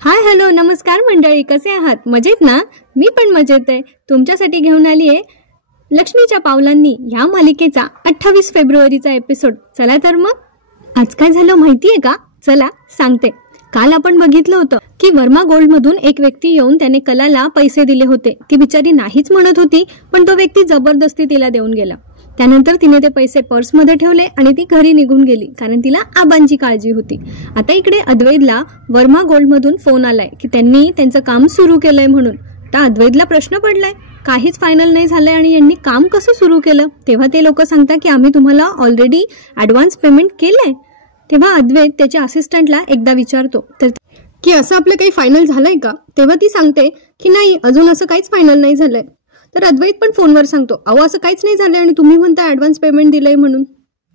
Hi hello नमस्कार मंडळी, कसे आहात? मजेत ना? मी पण मजेत आहे. तुमच्यासाठी घेऊन आली आहे लक्ष्मीच्या पावलांनी ह्या मालिकेचा 28 फेब्रुवारीचा एपिसोड. चला तर मग आज काय झालं माहितीये का? चला सांगते. काल आपण बघितलं होतं की वर्मा गोल्ड मधून एक व्यक्ती येऊन त्याने कलाला पैसे दिले होते. ती बिचारी नाहीच म्हणत होती, पण तो व्यक्ती जबरदस्ती तिला देऊन गेला. त्यानंतर तिने ते पैसे पर्समध्ये ठेवले आणि ती घरी निघून गेली, कारण तिला आबांची काळजी होती. आता इकडे अद्वैतला वर्मा गोल्ड मधून फोन आलाय की त्यांनी त्यांचं काम सुरू केलंय म्हणून. आता अद्वैतला प्रश्न पडलाय, काहीच फायनल नाही झालंय आणि यांनी काम कसं सुरू केलं? तेव्हा ते लोक सांगतात की आम्ही तुम्हाला ऑलरेडी ऍडव्हान्स पेमेंट केलंय. तेव्हा अद्वैत त्याच्या असिस्टंटला एकदा विचारतो तर की असं आपलं काही फायनल झालंय का? तेव्हा ती सांगते की नाही, अजून असं काहीच फायनल नाही झालंय. तर अद्वैत पण फोनवर सांगतो, अहो असं काहीच नाही झालंय आणि तुम्ही म्हणता ऍडव्हान्स पेमेंट दिलंय म्हणून.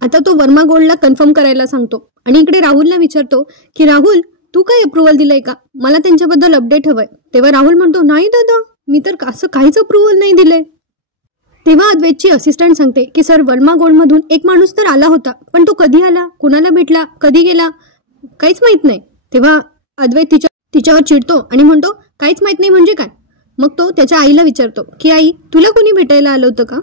आता तो वर्मा गोल्डला कन्फर्म करायला सांगतो आणि इकडे राहुलला विचारतो की राहुल, तू काय अप्रुव्हल दिलंय का? मला त्यांच्याबद्दल अपडेट हवंय. तेव्हा राहुल म्हणतो, नाही दादा, मी तर असं काहीच अप्रुव्हल नाही दिलंय. तेव्हा अद्वैतची असिस्टंट सांगते की सर, वर्मा गोल्ड मधून एक माणूस तर आला होता, पण तो कधी आला, कुणाला भेटला, कधी गेला, काहीच माहित नाही. तेव्हा अद्वैत तिच्यावर चिडतो आणि म्हणतो, काहीच माहित नाही म्हणजे काय? मग तो त्याच्या आईला विचारतो की आई, तुला कोणी भेटायला आलं होतं का?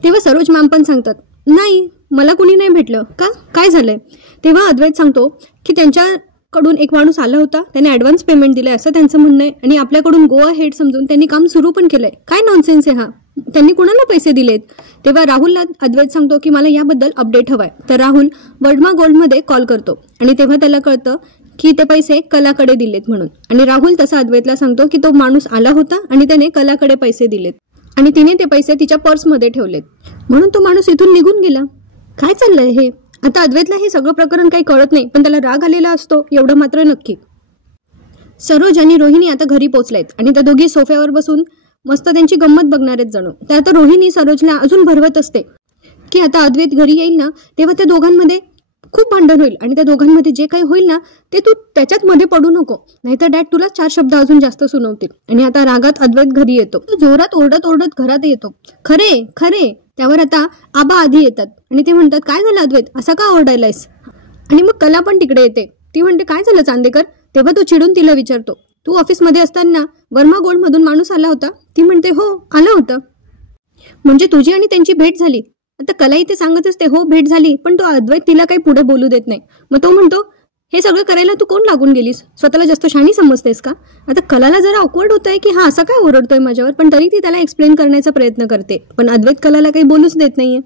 तेव्हा सरोज मॅम पण सांगतात, नाही, मला कोणी नाही भेटलं. का, काय झालंय? तेव्हा अद्वैत सांगतो की त्यांच्याकडून एक माणूस आला होता, त्याने ऍडव्हान्स पेमेंट दिलंय असं त्यांचं म्हणणं आहे आणि आपल्याकडून गो अहेड समजून त्यांनी काम सुरू पण केलंय. काय नॉनसेन्स आहे हा? त्यांनी कुणाला पैसे दिलेत? तेव्हा राहुलला अद्वैत सांगतो की मला याबद्दल अपडेट हवाय. तर राहुल वर्मा गोल्डमध्ये कॉल करतो आणि तेव्हा त्याला कळतं की ते पैसे कलाकडे दिलेत म्हणून. आणि राहुल तसा अद्वैतला सांगतो की तो माणूस आला होता आणि त्याने कलाकडे पैसे दिलेत आणि तिने ते पैसे तिच्या पर्समध्ये ठेवलेत, म्हणून तो माणूस इथून निघून गेला. काय चाललंय हे? आता अद्वैतला हे सगळं प्रकरण काही कळत नाही, पण त्याला राग आलेला असतो एवढं मात्र नक्की. सरोज आणि रोहिणी आता घरी पोहोचलेत आणि त्या दोघी सोफ्यावर बसून मस्त त्यांची गंमत बघणार आहेत जणू. तर आता रोहिणी सरोजला अजून भरवत असते की आता अद्वैत घरी येईल ना, तेव्हा त्या दोघांमध्ये खूप भांडण होईल आणि त्या दोघांमध्ये जे काही होईल ना ते तू त्याच्यात मध्ये पडू नको, नाहीतर डॅड तुला 4 शब्द अजून जास्त सुनावतील. आणि आता रागात अद्वैत घरी येतो. तो जोरात ओरडत ओरडत घरात येतो. खरे खरे. त्यावर आता आबा आधी येतात आणि ते म्हणतात, काय झालं अद्वैत, असा का ओरडायलायस? आणि मग कला पण तिकडे येते. ती म्हणते, काय झालं चांदेकर? तेव्हा तो चिडून तिला विचारतो, तू ऑफिसमध्ये असताना वर्मा गोल्ड मधून माणूस आला होता? ती म्हणते, हो आला होता. म्हणजे तुझी आणि त्यांची भेट झाली? आता कला इथे सांगत असते, हो भेट झाली, पण तो अद्वैत तिला काही पुढे बोलू देत नाही. मग तो म्हणतो, हे सगळं करायला तू कोण लागून गेलीस? स्वतःला जास्त शहाणी समजतेस का? आता कलाला जरा ऑकवर्ड होत आहे की हा असा काय ओरडतोय माझ्यावर, पण तरी ती त्याला एक्सप्लेन करण्याचा प्रयत्न करते. पण अद्वैत कलाला काही बोलूच देत नाहीये.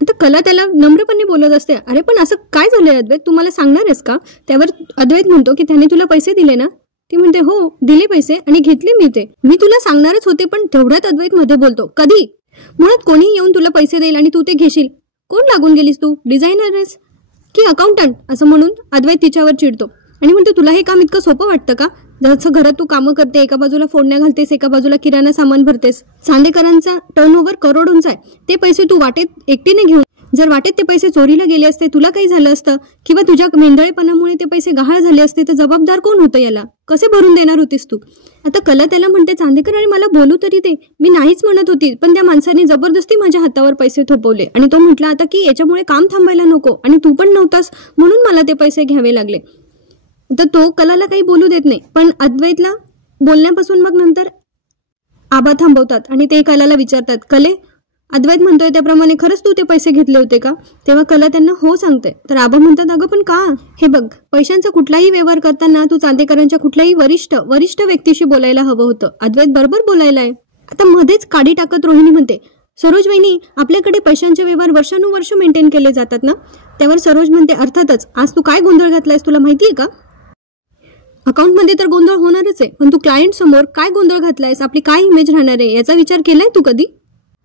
आता कला त्याला नम्रपणे बोलत असते, अरे पण असं काय झालंय अद्वैत, तू मला सांगणार आहेस का? त्यावर अद्वैत म्हणतो की त्याने तुला पैसे दिले ना? ती म्हणते, हो दिले पैसे आणि घेतले मी ते. मी तुला सांगणारच होते, पण तेवढ्यात अद्वैत मध्ये बोलतो, कधी? मुळात कोणी येऊन तुला पैसे देईल आणि तू ते घेशील? कोण लागून गेलीस तू? डिझायनर आहेस की अकाउंटंट? असं म्हणून अद्वैत तिच्यावर चिडतो आणि म्हणतो, तुला हे काम इतकं सोपं वाटतं का? जसं घरात तू कामं करते, एका बाजूला फोडण्या घालतेस, एका बाजूला किराणा सामान भरतेस. चांदेकरांचा टर्नओव्हर करोडोंचा आहे. ते पैसे तू वाटेत एकटीने घेऊन, जर वाटेत ते पैसे चोरीला गेले असते, तुला काही झालं असतं किंवा तुझ्या मेंढळेपणामुळे ते पैसे गहाळ झाले असते, तर जबाबदार कोण होतं याला? कसे भरून देणार होतीस तू? आता कला त्याला म्हणते, चांदेकर आणि मला बोलू तरी दे, मी नाहीच म्हणत होती, पण त्या माणसाने जबरदस्ती माझ्या हातावर पैसे थोपवले आणि तो म्हटला आता की याच्यामुळे काम थांबायला नको आणि तू पण नव्हतास म्हणून मला ते पैसे घ्यावे लागले. तर तो कलाला काही बोलू देत नाही. पण अद्वैतला बोलण्यापासून मग नंतर आबा थांबवतात आणि ते कलाला विचारतात, कले, अद्वैत म्हणतोय त्याप्रमाणे खरंच तू ते पैसे घेतले होते का? तेव्हा कला त्यांना हो सांगते. तर आबा म्हणतात, अगं पण का? हे बघ, पैशांचा कुठलाही व्यवहार करताना तू चांदेकरांच्या कुठल्याही वरिष्ठ व्यक्तीशी बोलायला हवं होतं. अद्वैत बरोबर बोलायलाय. आता मध्येच काडी टाकत रोहिणी म्हणते, सरोज वहिनी, आपल्याकडे पैशांचे व्यवहार वर्षानुवर्ष मेंटेन केले जातात ना? त्यावर सरोज म्हणते, अर्थातच. आज तू काय गोंधळ घातलायस तुला माहितीये का? अकाउंटमध्ये तर गोंधळ होणारच आहे, पण तू क्लायंट समोर काय गोंधळ घातलायस, आपली काय इमेज राहणार आहे याचा विचार केलाय तू कधी?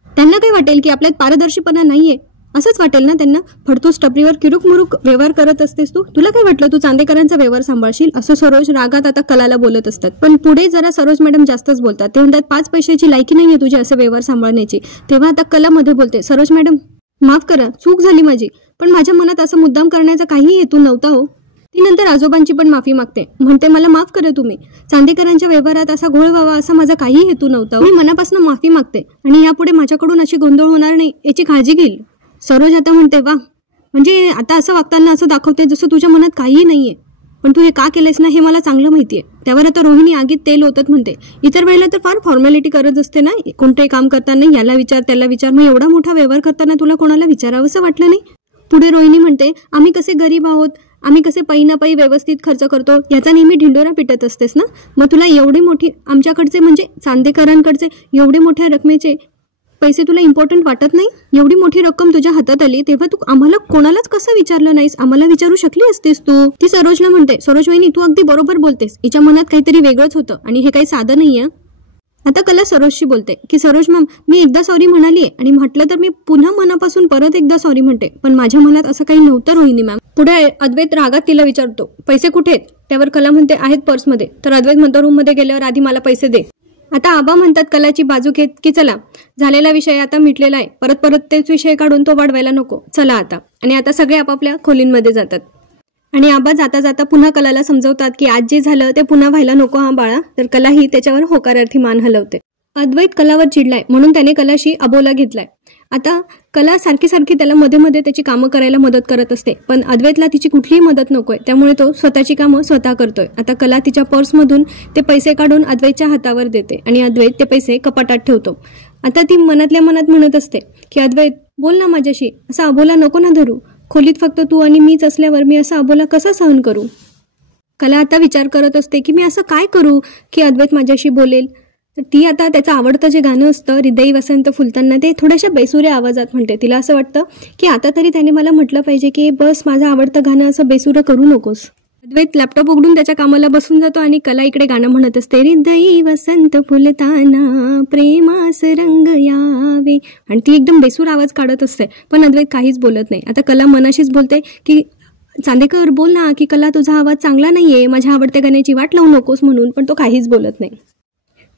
त्यांना काय वाटेल की आपल्यात पारदर्शीपणा नाहीये? असंच वाटेल ना त्यांना. फडतूस टपरीवर किरुक मुरुक व्यवहार करत असतेस तू. तुला काय वाटलं तू चांदेकरांचा व्यवहार सांभाळशील? असं सरोज रागात आता कलाला बोलत असतात. पण पुढे जरा सरोज मॅडम जास्तच बोलतात. ते म्हणतात, 5 पैशाची लायकी नाहीये तुझी असे व्यवहार सांभाळण्याची. तेव्हा आता कला मध्ये बोलते, सरोज मॅडम माफ करा, चूक झाली माझी, पण माझ्या मनात असं मुद्दाम करण्याचा काही हेतू नव्हता हो. ती नंतर आजोबांची पण माफी मागते. म्हणते, मला माफ करा तुम्ही, चांदेकरांच्या व्यवहारात असा घोळ व्हावा असा माझा काही हेतू नव्हता. मी मनापासून माफी मागते आणि यापुढे माझ्याकडून अशी गोंधळ होणार नाही याची काळजी घेईल. सरोज आता म्हणते, वा, म्हणजे आता असं वागताना असं दाखवते जसं तुझ्या मनात काहीही नाहीये. पण तू हे का केलंयस ना हे मला चांगलं माहिती आहे. त्यावर आता रोहिणी आगीत तेल ओतत म्हणते, इतर वेळेला तर फार फॉर्मॅलिटी करत असते ना, कोणतंही काम करताना याला विचार त्याला विचार, मग एवढा मोठा व्यवहार करताना तुला कोणाला विचारावंसं वाटलं नाही? पुढे रोहिणी म्हणते, आम्ही कसे गरीब आहोत, आम्ही कसे पै ना पै व्यवस्थित खर्च करतो याचा नेहमी ढिंडोरा पिटत असतेस ना. मग तुला एवढी मोठी आमच्याकडचे म्हणजे चांदेकरांकडचे एवढे मोठ्या रकमेचे पैसे तुला इम्पॉर्टंट वाटत नाही? एवढी मोठी रक्कम तुझ्या हातात आली तेव्हा तू आम्हाला कोणालाच कसं विचारलं नाहीस? आम्हाला विचारू शकली असतेस तू. ती सरोजला म्हणते, सरोज वहिनी तू अगदी बरोबर बोलतेस, हिच्या मनात काहीतरी वेगळंच होतं आणि हे काही साधं नाहीये. आता कला सरोजशी बोलते की सरोज मॅम, मी एकदा सॉरी म्हणाली आहे आणि म्हटलं तर मी पुन्हा मनापासून परत एकदा सॉरी म्हणते, पण माझ्या मनात असं काही नव्हतं रोहिणी मॅम. पुढे अद्वैत रागात तिला विचारतो, पैसे कुठे आहेत? त्यावर कला म्हणते, आहेत पर्समध्ये. तर अद्वैत म्हणतो, रूममध्ये गेल्यावर आधी मला पैसे दे. आता आबा म्हणतात कलाची बाजू घेत की चला झालेला विषय आता मिटलेला आहे, परत परत तेच विषय काढून तो वाढवायला नको, चला आता. आणि आता सगळे आपापल्या खोलींमध्ये जातात आणि आबा जाता जाता पुन्हा कलाला समजवतात की आज जे झालं ते पुन्हा व्हायला नको हा बाळा. तर कलाही त्याच्यावर होकारार्थी मान हलवते. अद्वैत कलावर चिडलाय म्हणून त्याने कलाशी अबोला घेतलाय. आता कला सारखी सारखी त्याला मध्ये मध्ये त्याची कामं करायला मदत करत असते, पण अद्वैतला तिची कुठलीही मदत नकोय, त्यामुळे तो स्वतःची कामं स्वतः करतोय. आता कला तिच्या पर्समधून ते पैसे काढून अद्वैतच्या हातावर देते आणि अद्वैत ते पैसे कपाटात ठेवतो. आता ती मनातल्या मनात म्हणत असते की अद्वैत बोल ना माझ्याशी, असा अबोला नको ना धरू, खोलीत फक्त तू आणि मीच असल्यावर मी असा अबोला कसा सहन करू? कला आता विचार करत असते की मी असं काय करू की अद्वैत माझ्याशी बोलेल. तर ती आता त्याचं आवडतं जे गाणं असतं हृदयी वसंत फुलताना ते थोड्याशा बेसुऱ्या आवाजात म्हणते. तिला असं वाटतं की आता तरी त्याने मला म्हटलं पाहिजे की बस माझं आवडतं गाणं असं बेसुरं करू नकोस. अद्वैत लॅपटॉप उघडून त्याच्या कामाला बसून जातो आणि कला इकडे गाणं म्हणत असते, हृदयी वसंत फुलताना प्रेमास रंग यावे, आणि ती एकदम बेसूर आवाज काढत असते. पण अद्वैत काहीच बोलत नाही. आता कला मनाशीच बोलते की चांदेकर बोल ना, की कला तुझा आवाज चांगला नाहीये, माझ्या आवडत्या गाण्याची वाट लावू नकोस म्हणून, पण तो काहीच बोलत नाही.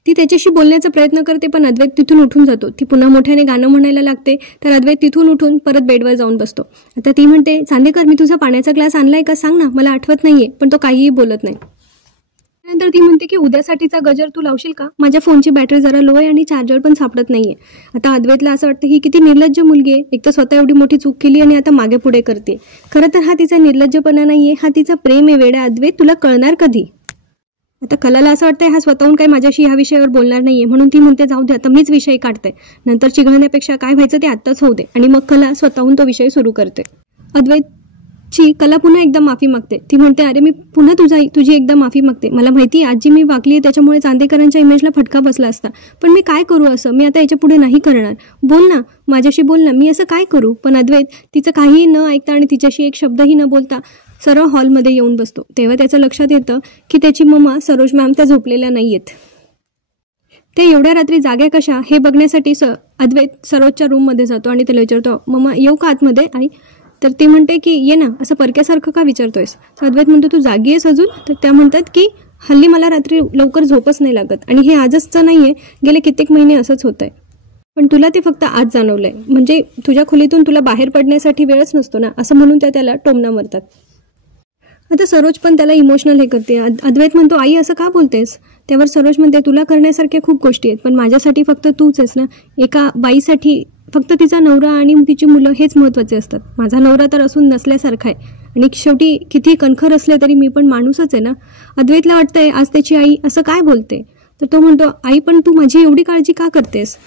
ती त्याच्याशी बोलण्याचा प्रयत्न करते पण अद्वैत तिथून उठून जातो. ती पुन्हा मोठ्याने गाणं म्हणायला लागते तर अद्वैत तिथून उठून परत बेडवर जाऊन बसतो. आता ती म्हणते, चांदेकर मी तुझा पाण्याचा ग्लास आणलाय का सांग ना, मला आठवत नाहीये. पण तो काहीही बोलत नाही. नंतर ती म्हणते की उद्यासाठीचा गजर तू लावशील का, माझ्या फोनची बॅटरी जरा लो आहे आणि चार्जर पण सापडत नाहीये. आता अद्वैतला असं वाटतं ही किती निर्लज्ज मुलगी आहे, एक तर स्वतः एवढी मोठी चूक केली आणि आता मागे पुढे करते. खरं तर हा तिचा निर्लज्जपणा नाहीये, हा तिचा प्रेम आहे. वेडा अद्वैत, तुला कळणार कधी? आता कलाला असं वाटतंय हा स्वतःहून काही माझ्याशी ह्या विषयावर बोलणार नाहीये, म्हणून ती म्हणते जाऊ दे आता मीच विषय काढते, नंतर चिघळण्यापेक्षा काय व्हायचं ते आत्ताच होऊ दे. आणि मग कला स्वतःहून तो विषय सुरू करते. अद्वैतची कला पुन्हा एकदा माफी मागते. ती म्हणते, अरे मी पुन्हा तुझी एकदा माफी मागते. मला माहिती आहे आज जी मी वागली आहे त्याच्यामुळे चांदेकरांच्या इमेजला फटका बसला असता, पण मी काय करू असं, मी आता याच्या पुढे नाही करणार. बोल ना माझ्याशी, बोल ना, मी असं काय करू? पण अद्वैत तिचं काहीही न ऐकता आणि तिच्याशी एक शब्दही न बोलता सरळ हॉलमध्ये येऊन बसतो. तेव्हा त्याचं लक्षात येतं की त्याची मम्मा सरोज मॅम त्या झोपलेल्या नाही आहेत. ते एवढ्या रात्री जाग्या कशा हे बघण्यासाठी अद्वैत सरोजच्या रूममध्ये जातो आणि त्याला विचारतो, मम्मा येऊ का आतमध्ये आई? तर ती म्हणते की ये ना, असं परक्यासारखं का विचारतोयस? तर अद्वैत म्हणतो, तू जागी आहेस अजून? तर त्या म्हणतात की हल्ली मला रात्री लवकर झोपच नाही लागत आणि हे आजचं नाही आहे, गेले कित्येक महिने असंच होत आहे. पण तुला ते फक्त आज जाणवलंय, म्हणजे तुझ्या खोलीतून तुला बाहेर पडण्यासाठी वेळच नसतो ना, असं म्हणून त्याला टोमणा मारतात. आता सरोज पण त्याला इमोशनल हे करते. अद्वैत म्हणतो, आई असं का बोलतेस? त्यावर सरोज म्हणते, तुला करण्यासारख्या खूप गोष्टी आहेत, पण माझ्यासाठी फक्त तूच आहेस ना. एका बाईसाठी फक्त तिचा नवरा आणि तिची मुलं हेच महत्त्वाचे असतात. माझा नवरा तर असून नसल्यासारखा आहे आणि शेवटी किती कणखर असले तरी मी पण माणूसच आहे ना. अद्वैतला वाटतंय आज त्याची आई असं काय बोलते. तर तो म्हणतो, आई पण तू माझी एवढी काळजी का करतेस?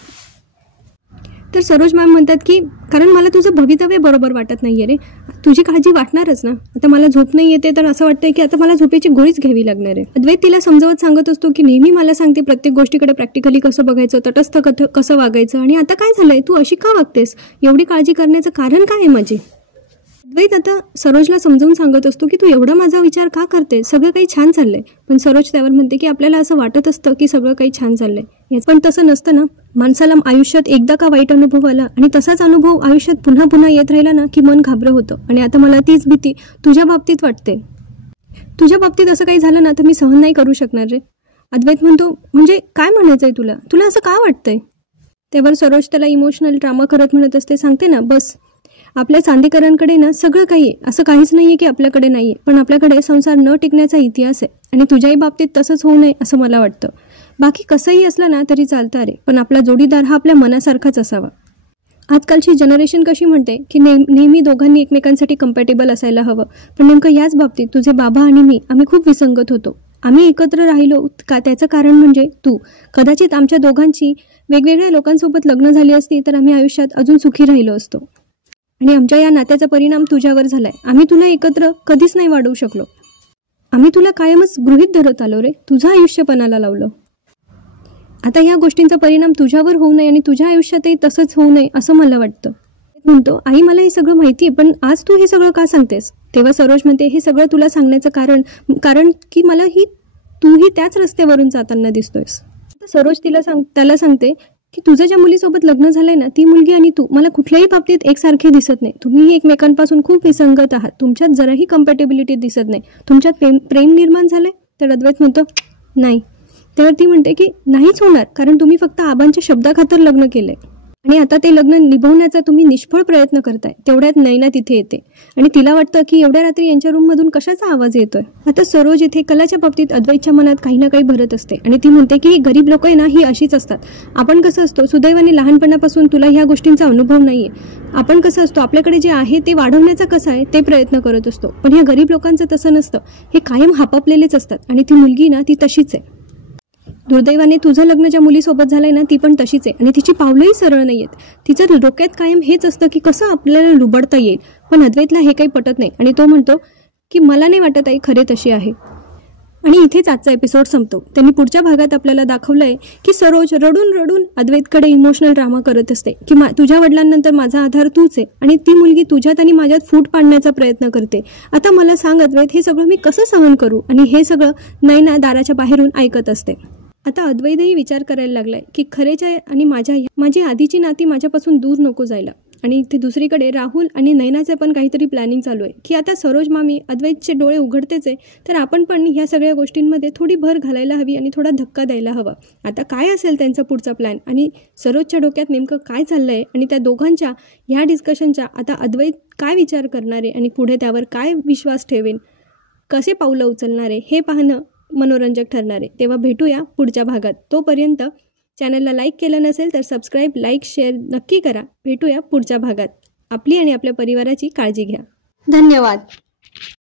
तर सरोज मॅम म्हणतात की कारण मला तुझं भवितव्य बरोबर वाटत नाहीये रे. तुझी काळजी वाटणारच ना. आता मला झोप नाही येते तर असं वाटतंय की आता मला झोपेची गोळीच घ्यावी लागणार आहे. अद्वैत तिला समजावत सांगत असतो की नेहमी मला सांगते प्रत्येक गोष्टीकडे प्रॅक्टिकली कसं बघायचं, तटस्थ कसं वागायचं, आणि आता काय झालंय, तू अशी का वागतेस? एवढी काळजी करण्याचं कारण काय आहे माझी? अद्वैत आता सरोजला समजावून सांगत असतो की तू एवढा माझा विचार का करते, सगळं काही छान चाललंय. पण सरोज त्यावर म्हणते की आपल्याला असं वाटत असतं की सगळं काही छान चाललंय, पण तसं नसतं ना. माणसाला आयुष्यात एकदा का वाईट अनुभव आला आणि तसाच अनुभव आयुष्यात पुन्हा पुन्हा येत राहिला ना की मन घाबरं होतं. आणि आता मला तीच भीती तुझ्या बाबतीत वाटते. तुझ्या बाबतीत असं काही झालं ना तर मी सहन नाही करू शकणार रे. अद्वैत म्हणतो, म्हणजे काय म्हणायचंय तुला, तुला असं का वाटतंय? त्यावर सरोज त्याला इमोशनल ड्रामा करत म्हणत असते, सांगते ना बस, आपल्या चांदेकरांकडे ना सगळं काही आहे, असं काहीच नाहीये की आपल्याकडे नाहीये, पण आपल्याकडे संसार न टिकण्याचा इतिहास आहे आणि तुझ्याही बाबतीत तसंच होऊ नये असं मला वाटतं. बाकी कसंही असलं ना तरी चालतं रे, पण आपला जोडीदार हा आपल्या मनासारखाच असावा. आजकालची जनरेशन कशी म्हणते की नेहमी दोघांनी एकमेकांसाठी कम्पॅटेबल असायला हवं, पण नेमकं याच बाबतीत तुझे बाबा आणि मी आम्ही खूप विसंगत होतो. आम्ही एकत्र राहिलो का त्याचं कारण म्हणजे तू. कदाचित आमच्या दोघांची वेगवेगळ्या लोकांसोबत लग्न झाली असती तर आम्ही आयुष्यात अजून सुखी राहिलो असतो. आणि आमच्या या नात्याचा परिणाम तुझ्यावर झालाय. आम्ही तुला एकत्र कधीच नाही वाढवू शकलो. आम्ही तुला कायमच गृहीत धरत आलो रे, तुझं आयुष्य पणाला लावलं. आता या गोष्टींचा परिणाम तुझ्यावर होऊ नये आणि तुझ्या आयुष्यातही तसंच होऊ नये असं मला वाटतं. म्हणतो, आई मला हे सगळं माहिती आहे, पण आज तू हे सगळं का सांगतेस. तेव्हा सरोज म्हणते, हे सगळं तुला सांगण्याचं कारण की मला तूही त्याच रस्त्यावरून जाताना दिसतोयस. सरोज त्याला सांगते की तुझं ज्या मुलीसोबत लग्न झालंय ना, ती मुलगी आणि तू मला कुठल्याही बाबतीत एकसारखे दिसत नाही. तुम्हीही एकमेकांपासून खूप विसंगत आहात. तुमच्यात जराही कम्पॅटेबिलिटी दिसत नाही. तुमच्यात प्रेम निर्माण झालंय. तर अद्वैत म्हणतो नाही. तेव्हा ती म्हणते की नाहीच होणार, कारण तुम्ही फक्त आबांच्या शब्दाखातर लग्न केलंय आणि आता ते लग्न निभवण्याचा तुम्ही निष्फळ प्रयत्न करताय. तेवढ्यात नैना तिथे येते आणि तिला वाटतं की एवढ्या रात्री यांच्या रूममधून कशाचा आवाज येतोय. आता सरोज इथे कलाच्या बाबतीत अद्वैतच्या मनात काही ना काही भरत असते आणि ती म्हणते की ही गरीब लोक आहे ना, ही अशीच असतात. आपण कसं असतो, सुदैवाने लहानपणापासून तुला ह्या गोष्टींचा अनुभव नाहीये. आपण कसं असतो, आपल्याकडे जे आहे ते वाढवण्याचा कसं आहे ते प्रयत्न करत असतो. पण ह्या गरीब लोकांचं तसं नसतं. हे कायम हापापलेलेच असतात आणि ती मुलगी ना, ती तशीच आहे. दुर्दैवाने तुझं लग्न ज्या मुलीसोबत झालंय ना, ती पण तशीच आहे आणि तिची पावलंही सरळ नाही आहेत. तिचं डोक्यात कायम हेच असतं की कसं आपल्याला लुबडता येईल. पण अद्वैतला हे काही पटत नाही आणि तो म्हणतो की मला नाही वाटत आई खरे तशी आहे. आणि इथेच आजचा एपिसोड संपतो. त्यांनी पुढच्या भागात आपल्याला दाखवलंय की सरोज रडून रडून अद्वैतकडे इमोशनल ड्रामा करत असते की तुझ्या वडिलांनंतर माझा आधार तूच आहे आणि ती मुलगी तुझ्यात आणि माझ्यात फूट पाडण्याचा प्रयत्न करते. आता मला सांग अद्वैत, हे सगळं मी कसं सहन करू. आणि हे सगळं नैना दाराच्या बाहेरून ऐकत असते. आता अद्वैतही विचार करायला लागलाय की खरेच्या आणि माझी आधीची नाती माझ्यापासून दूर नको जायला. आणि इथे दुसरीकडे राहुल आणि नैनाचं पण काहीतरी प्लॅनिंग चालू आहे की आता सरोज मामी अद्वैतचे डोळे उघडतेच आहे, तर आपण पण ह्या सगळ्या गोष्टींमध्ये थोडी भर घालायला हवी आणि थोडा धक्का द्यायला हवा. आता काय असेल त्यांचा पुढचा प्लॅन आणि सरोजच्या डोक्यात नेमकं काय चाललंय आणि त्या दोघांच्या ह्या डिस्कशनच्या आता अद्वैत काय विचार करणार आहे आणि पुढे त्यावर काय विश्वास ठेवेन, कसे पावलं उचलणार आहे, हे पाहणं मनोरंजक ठरणार आहे. तेव्हा भेटूया पुढच्या भागात. तोपर्यंत चॅनलला लाईक केलं नसेल तर सबस्क्राईब, लाईक, शेअर नक्की करा. भेटूया पुढच्या भागात. आपली आणि आपल्या परिवाराची काळजी घ्या. धन्यवाद.